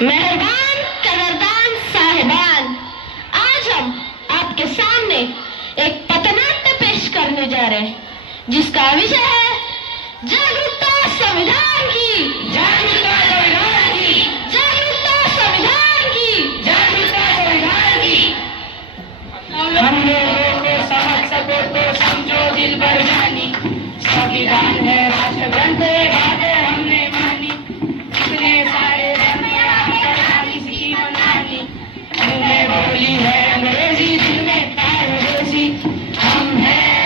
मेहरबान कदरदान साहिबान, आज हम आपके सामने एक पथनाट्य पेश करने जा रहे हैं जिसका विषय है जागरूकता संविधान की, जागरूकता संविधान की, जागरूकता संविधान की, जागरूकता संविधान की। हम लोगों को समझ सको तो समझो दिल भर जानी, संविधान है राष्ट्र ग्रंथ, बातें हमने मानी, इतने सारे इसकी मनमानी, मुंह में बोली है अंग्रेजी, दिल में देसी, हम हैं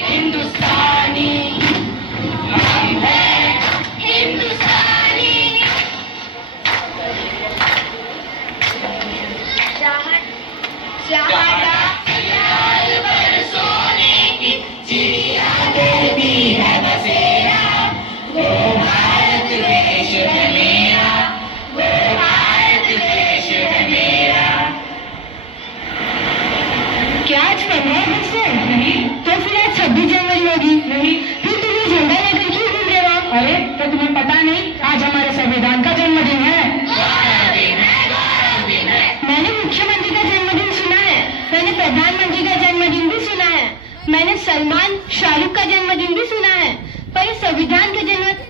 हिंदुस्तानी, हम हैं हिंदुस्तानी। चिड़िया देवी है बसेरा, वो भारत देश है मेरा, वो भारत देश है मेरा। क्या आज 15 अगस्त है? नहीं। तो फिर आज 26 जनवरी होगी? नहीं। फिर तुम ये झंडा लेकर क्यों घूम रहे हो? अरे तो तुम्हें पता नहीं आज हमारे संविधान का जन्मदिन है। मैंने मुख्यमंत्री का जन्मदिन सुना है, मैंने प्रधानमंत्री का जन्मदिन भी सुना है, मैंने सलमान शाहरुख का जन्मदिन भी सुना है, पर ये संविधान का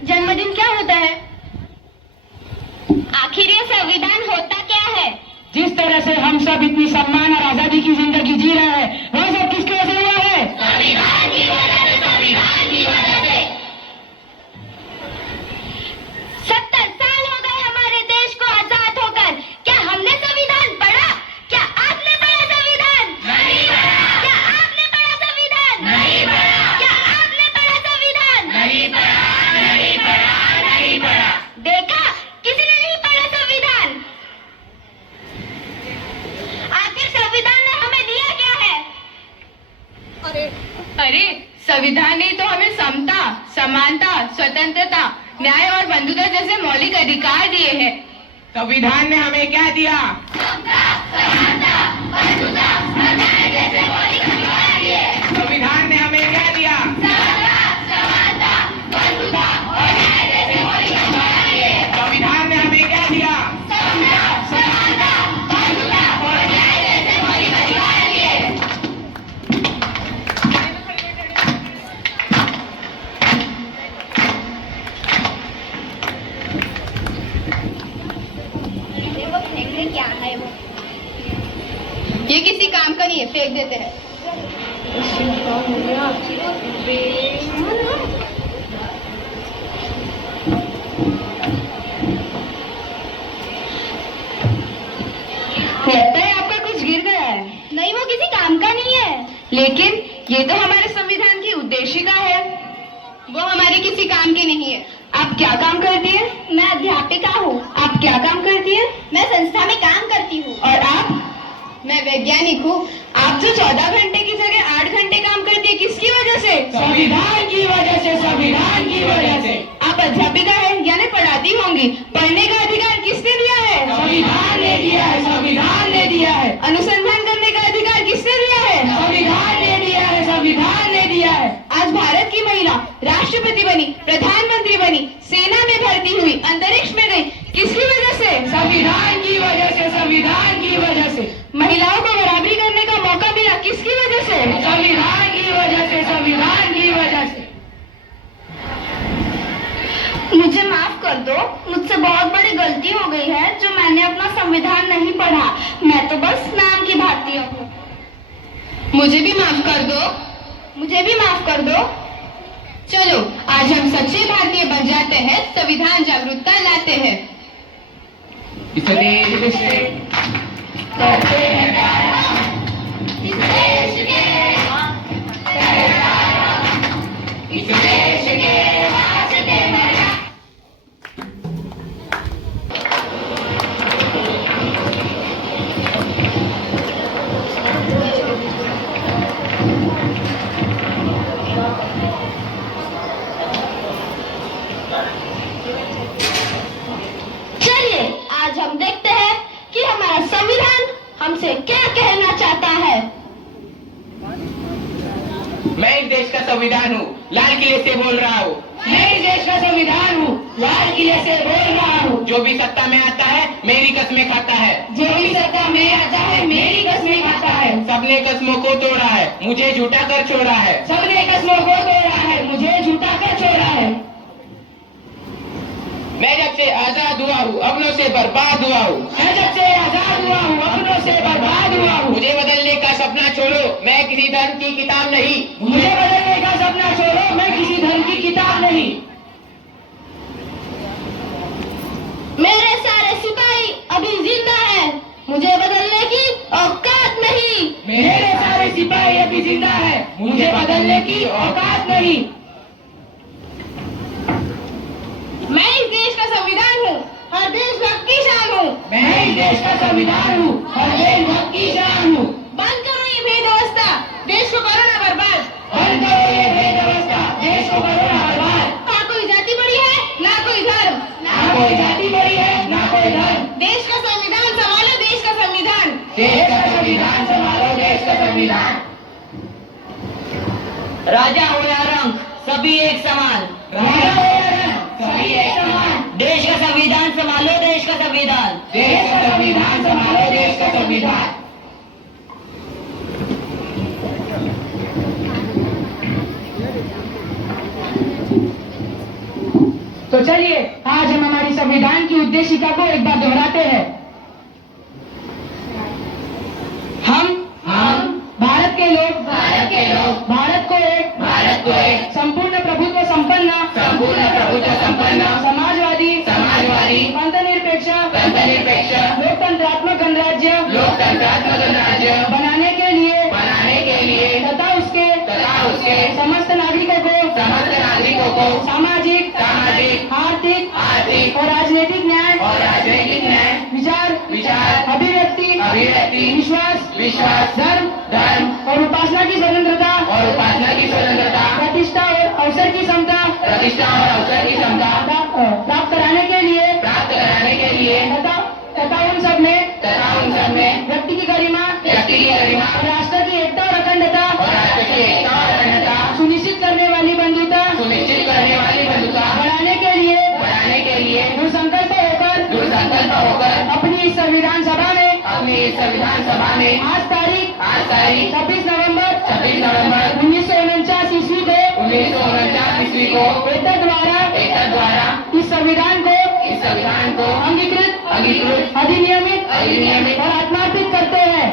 जन्मदिन क्या होता है? आखिर ये संविधान होता क्या है? जिस तरह से हम सब इतनी सम्मान और आजादी की जिंदगी जी रहे हैं, वो सब किसकी वजह से हुआ है? संविधान की वजह से, संविधान की वजह से। 70 साल हो गए हमारे देश को आजाद होकर, क्या हमने संविधान पढ़ा? क्या आपने पढ़ा संविधान? नहीं पढ़ा। क्या आपने पढ़ा संविधान? नहीं पढ़ा। क्या आपने पढ़ा संविधान? नहीं पढ़ा, नहीं पढ़ा, नहीं पढ़ा। देखा, किसी ने नहीं पढ़ा संविधान। आखिर संविधान ने हमें दिया क्या है? अरे संविधान ने तो हमें समता, समानता, स्वतंत्रता, न्याय और बंधुता जैसे मौलिक अधिकार दिए हैं। संविधान ने हमें क्या दिया? संविधान ने हमें क्या दिया? संविधान ने हमें क्या दिया? क्या है वो? ये किसी काम का नहीं है, फेंक देते हैं। लगता है आपका कुछ गिर गया है। नहीं, वो किसी काम का नहीं है। लेकिन ये तो हमारे संविधान की उद्देशिका है, वो हमारे किसी काम की नहीं है। आप क्या काम करती हैं? मैं अध्यापिका हूँ। आप क्या काम करती हैं? मैं संस्था में काम करती हूँ। और आप? मैं वैज्ञानिक हूँ। आप जो 14 घंटे की जगह 8 घंटे काम करती है, किसकी वजह से? संविधान की वजह से, संविधान की वजह से। आप अध्यापिका है यानी पढ़ाती होंगी। पढ़ने का अधिकार किसने दिया है? संविधान ने दिया है, संविधान ने दिया है। अनुसंधान करने का अधिकार किसने दिया है? संविधान ने दिया है, संविधान ने दिया है। आज भारत की महिला राष्ट्रपति बनी, प्रधानमंत्री बनी, सेना में भर्ती हुई, अंतरिक्ष में गई, किसकी वजह से? संविधान की वजह से, संविधान की वजह से। महिलाओं को बराबरी करने का मौका मिला, किसकी वजह से? संविधान की वजह से, संविधान की वजह से। मुझे माफ कर दो, मुझसे बहुत बड़ी गलती हो गई है जो मैंने अपना संविधान नहीं पढ़ा। मैं तो बस नाम की भारतीय हूँ। मुझे भी माफ कर दो। मुझे भी माफ कर दो। चलो आज हम सच्चे भारतीय बन जाते हैं, संविधान जागरूकता लाते हैं। इस देश से करते हैं प्यार हम, इस देश के पहरेदार हम, इस देश के वास्ते मरा। चलिए आज हम देखते हैं कि हमारा संविधान हमसे क्या कहना चाहता है। मैं इस देश का संविधान हूँ, लाल किले से बोल रहा हूँ। मैं इस देश का संविधान हूँ, लाल किले से बोल रहा हूँ। जो भी सत्ता में आता है मेरी कस्में खाता है। जो भी सत्ता में आता है मेरी कसमें खाता है। सबने कस्मों को तोड़ा है, मुझे झूठा कर छोड़ा है। सबने कसमों को तोड़ा है, मुझे झूठा कर छोड़ा है। मैं जब से आजाद हुआ हूँ अपनों से बर्बाद हुआ हूँ। मैं जब से आजाद हुआ हूँ अपनों से बर्बाद हुआ हूँ। मुझे बदलने का सपना छोड़ो, मैं किसी धर्म की किताब नहीं। मुझे बदलने का सपना छोड़ो, मैं किसी धर्म की किताब नहीं। मेरे सारे सिपाही अभी जिंदा है, मुझे बदलने की औकात नहीं। मेरे सारे सिपाही अभी जिंदा है, मुझे बदलने की औकात नहीं। मैं इस देश का संविधान हूँ, हर देशभक्त की शान हूँ। मैं इस देश का संविधान हूँ, हर देशभक्त की शान हूँ। बंद करो ये भेदव्यवस्था, देश को करो ना बर्बाद। बंद करो ये भेदव्यवस्था, देश को करो ना बर्बाद। ना कोई जाति बड़ी है, ना कोई धर्म। ना कोई जाति बड़ी है, ना कोई धर्म। देश का संविधान संभालो, देश का संविधान। देश का संविधान संभालो, देश का संविधान। राजा हो या रंग सभी एक समान। राजा हो या रंग, सभी एक समान। देश का संविधान संभालो, देश का संविधान। देश का संविधान संभालो, देश का संविधान। तो चलिए आज हम हमारी संविधान की उद्देशिका को एक बार दोहराते हैं। हम भारत के लोग भारत को एक संपूर्ण प्रभुत्व संपन्न समाजवादी पंथनिरपेक्ष लोकतंत्रात्मक गणराज्य बनाने के लिए तथा उसके समस्त नागरिकों को सामाजिक आर्थिक और राजनीतिक न्याय विचार अभिव्यक्ति विश्वास धर्म और उपासना की स्वतंत्रता प्रतिष्ठा और अवसर की क्षमता प्राप्त कराने के लिए तथा उन सब में व्यक्ति की गरिमा और राष्ट्र की एकता और अखंडता सुनिश्चित करने वाली बंधुता बढ़ाने के लिए दृढ़ संकल्प होकर अपनी इस संविधान सभा में आज तारीख 26 नवंबर 1949 ईस्वी को एतद द्वारा इस संविधान को अंगीकृत अधिनियमित और आत्मार्पित करते हैं।